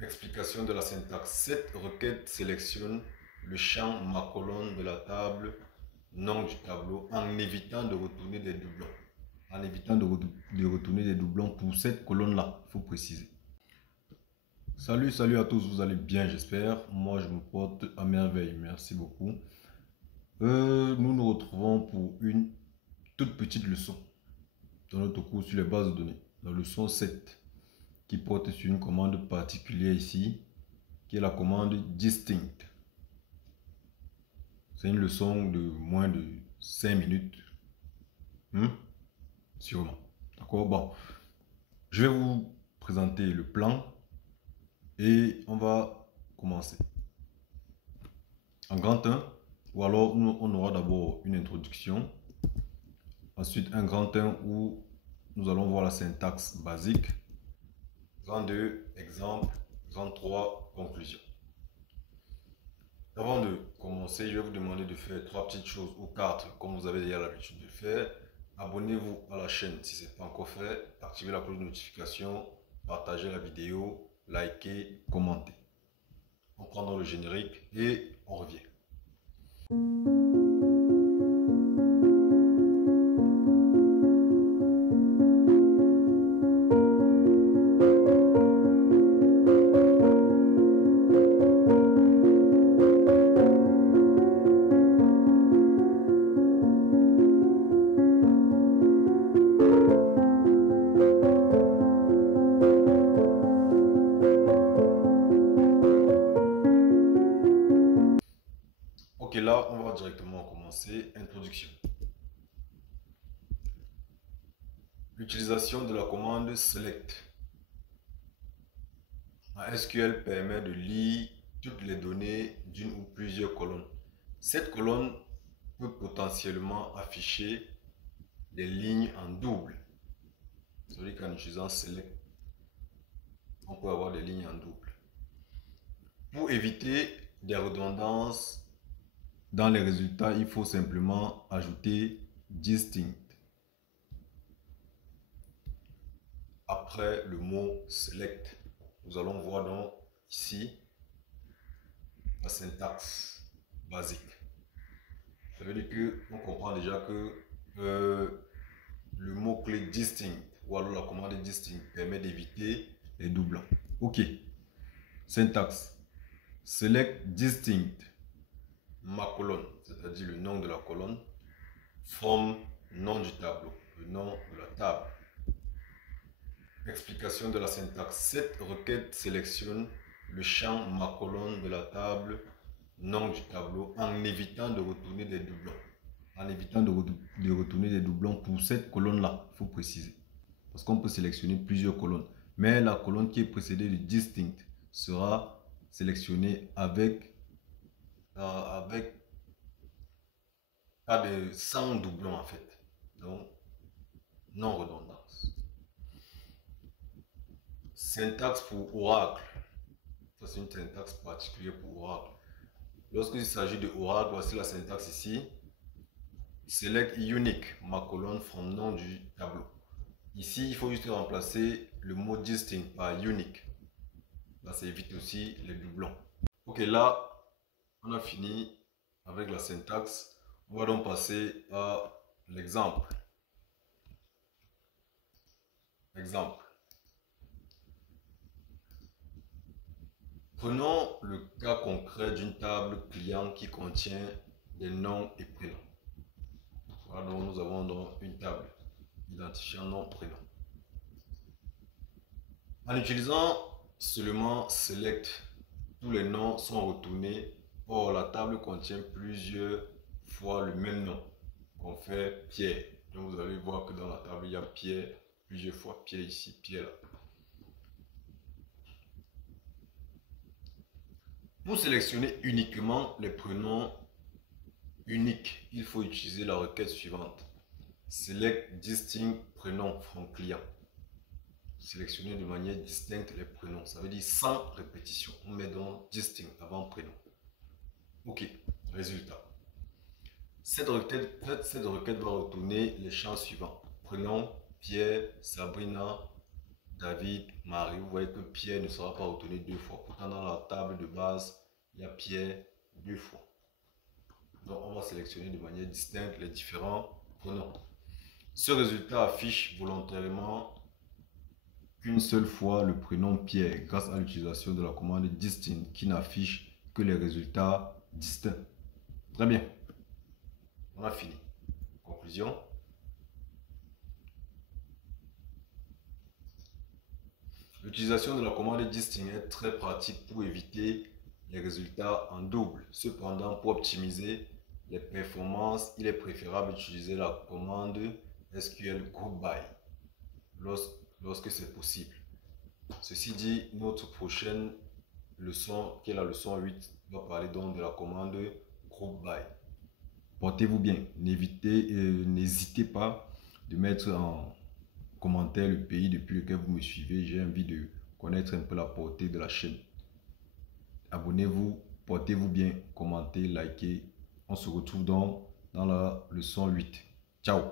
Explication de la syntaxe. Cette requête sélectionne le champ ma colonne de la table, nom du tableau, en évitant de retourner des doublons. En évitant de retourner des doublons pour cette colonne-là, il faut préciser. Salut à tous, vous allez bien, j'espère. Moi, je me porte à merveille, merci beaucoup. Nous nous retrouvons pour une toute petite leçon dans notre cours sur les bases de données, la leçon 7, qui porte sur une commande particulière ici, qui est la commande distinct. C'est une leçon de moins de 5 minutes. Sûrement. D'accord? Bon. Je vais vous présenter le plan et on va commencer. En grand 1, ou alors on aura d'abord une introduction. Ensuite, un grand 1 où nous allons voir la syntaxe basique. Grand 2, exemple. Grand 3, conclusion. Avant de commencer, je vais vous demander de faire 3 petites choses ou 4 comme vous avez déjà l'habitude de faire. Abonnez-vous à la chaîne si ce n'est pas encore fait. Activez la cloche de notification. Partagez la vidéo. Likez, commentez. On prend dans le générique et on revient. Ok, là, on va directement commencer. Introduction. L'utilisation de la commande select en SQL permet de lire toutes les données d'une ou plusieurs colonnes. Cette colonne peut potentiellement afficher des lignes en double. C'est-à-dire qu'en utilisant select, on peut avoir des lignes en double. Pour éviter des redondances dans les résultats, il faut simplement ajouter distinct après le mot select. Nous allons voir donc ici la syntaxe basique. Ça veut dire que on comprend déjà que le mot-clé distinct ou alors la commande distinct permet d'éviter les doublons. Ok. Syntaxe. Select distinct ma colonne, c'est-à-dire le nom de la colonne, from nom du tableau, le nom de la table. Explication de la syntaxe. Cette requête sélectionne le champ ma colonne de la table, nom du tableau, en évitant de retourner des doublons. En évitant de retourner des doublons pour cette colonne-là, il faut préciser. Parce qu'on peut sélectionner plusieurs colonnes. Mais la colonne qui est précédée de distinct sera sélectionnée avec pas de sans doublons en fait. Donc, non redondance. Syntaxe pour Oracle. Ça, c'est une syntaxe particulière pour Oracle. Lorsqu'il s'agit de Oracle, voici la syntaxe ici. Select unique, ma colonne from nom du tableau. Ici, il faut juste remplacer le mot distinct par unique. Là, ça évite aussi les doublons. Ok, là, on a fini avec la syntaxe. On va donc passer à l'exemple. Exemple. Prenons le cas concret d'une table client qui contient des noms et prénoms. Voilà, donc nous avons donc une table identifiant nom, prénom. En utilisant seulement select, tous les noms sont retournés. Or, la table contient plusieurs fois le même nom. On fait Pierre. Donc, vous allez voir que dans la table, il y a Pierre plusieurs fois. Pierre ici, Pierre là. Pour sélectionner uniquement les prénoms uniques, il faut utiliser la requête suivante. Select distinct prénom from client. Sélectionner de manière distincte les prénoms. Ça veut dire sans répétition. On met donc distinct avant prénom. Ok, résultat. Cette requête va retourner les champs suivants. Prénom, Pierre, Sabrina, David, Marie. Vous voyez que Pierre ne sera pas retenu 2 fois. Pourtant, dans la table de base, il y a Pierre 2 fois. Donc, on va sélectionner de manière distincte les différents pronoms. Ce résultat affiche volontairement qu'une seule fois le prénom Pierre grâce à l'utilisation de la commande distinct qui n'affiche que les résultats distincts. Très bien. On a fini. Conclusion. L'utilisation de la commande distinct est très pratique pour éviter les résultats en double. Cependant, pour optimiser les performances, il est préférable d'utiliser la commande SQL Group By lorsque c'est possible. Ceci dit, notre prochaine leçon, qui est la leçon 8, va parler donc de la commande Group By. Portez-vous bien. N'hésitez pas de mettre en commentaire le pays depuis lequel vous me suivez. J'ai envie de connaître un peu la portée de la chaîne. Abonnez-vous, portez-vous bien, commentez, likez. On se retrouve donc dans la leçon 8. Ciao!